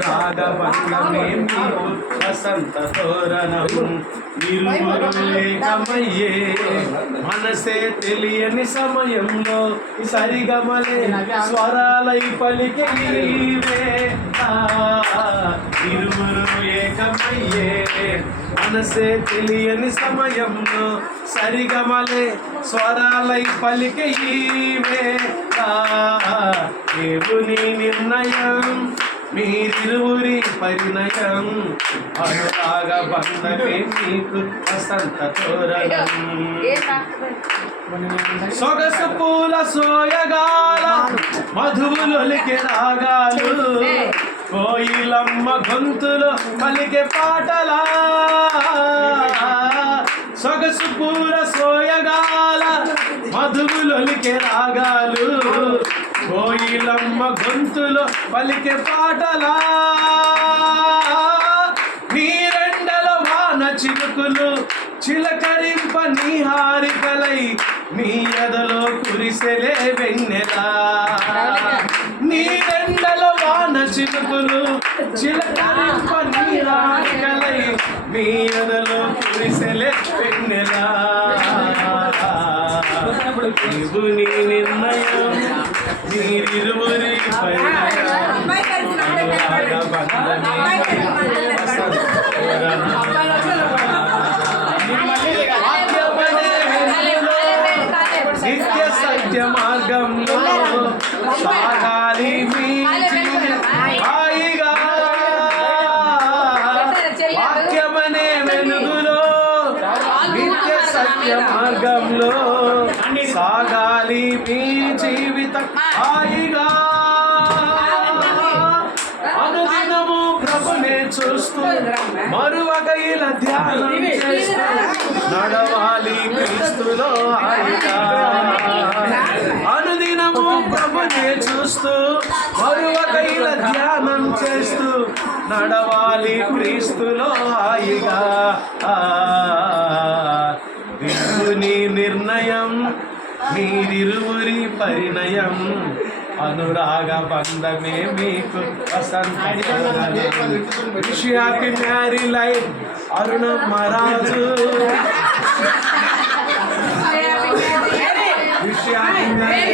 రాగబంధమే మీకు వసంత తోరణం ఇరువురు ఏకమయ్యే మనసే తెలియని సమయంలో సరిగమలే స్వరాలై పలికే ఇరువురు ఏకమయ్యే మనసే తెలియని సమయంలో సరిగమలే స్వరాలై పలికే దేవుని నిర్ణయం మీరిరువురి పరిణయం అనురాగ బంధమే మీకు వసంత తోరణం సొగసు పూల సోయగాల మధువులొలికే రాగాలు కోయిలమ్మ గొంతులో పలికే పాటలా సొగసు పూల సోయగాల మధువులొలికే రాగాలు కోయిలమ్మ గొంతులో పలికే పాటలా నీరెండల వాన చిలుకులు చిలకరింప నీ హారికలై నీ ఎదలో కురిసెలే వెన్నెలా నీరెండల వాన చిలుకులు చిలకరింప నీ హారికలై నీ ఎదలో కురిసెలే వెన్నెలా దేవుని నిర్ణయం మీరిరువురి నిత్య సత్య మార్గంలో సాగాలి మీ హాయిగా వాక్యమనే వెలుగులో నిత్య సత్య మార్గంలో సాగాలి మీ జీవితం హాయిగా అనుదినము ప్రభునే చూస్తూ మరువక ఇలా ధ్యానం చేస్తూ నడవాలి క్రీస్తులో హాయిగా అనుదినము ప్రభునే చూస్తూ మరువక ఇలా ధ్యానం చేస్తూ నడవాలి క్రీస్తులో హాయిగా దేవుని నిర్ణయం మీరిరువురి పరిణయం అనురాగ బంధమే మీకు వసంత హ్యాపీ మ్యారీ లైఫ్ అరుణమ్మ రాజు హ్యాపీ మ్యారీ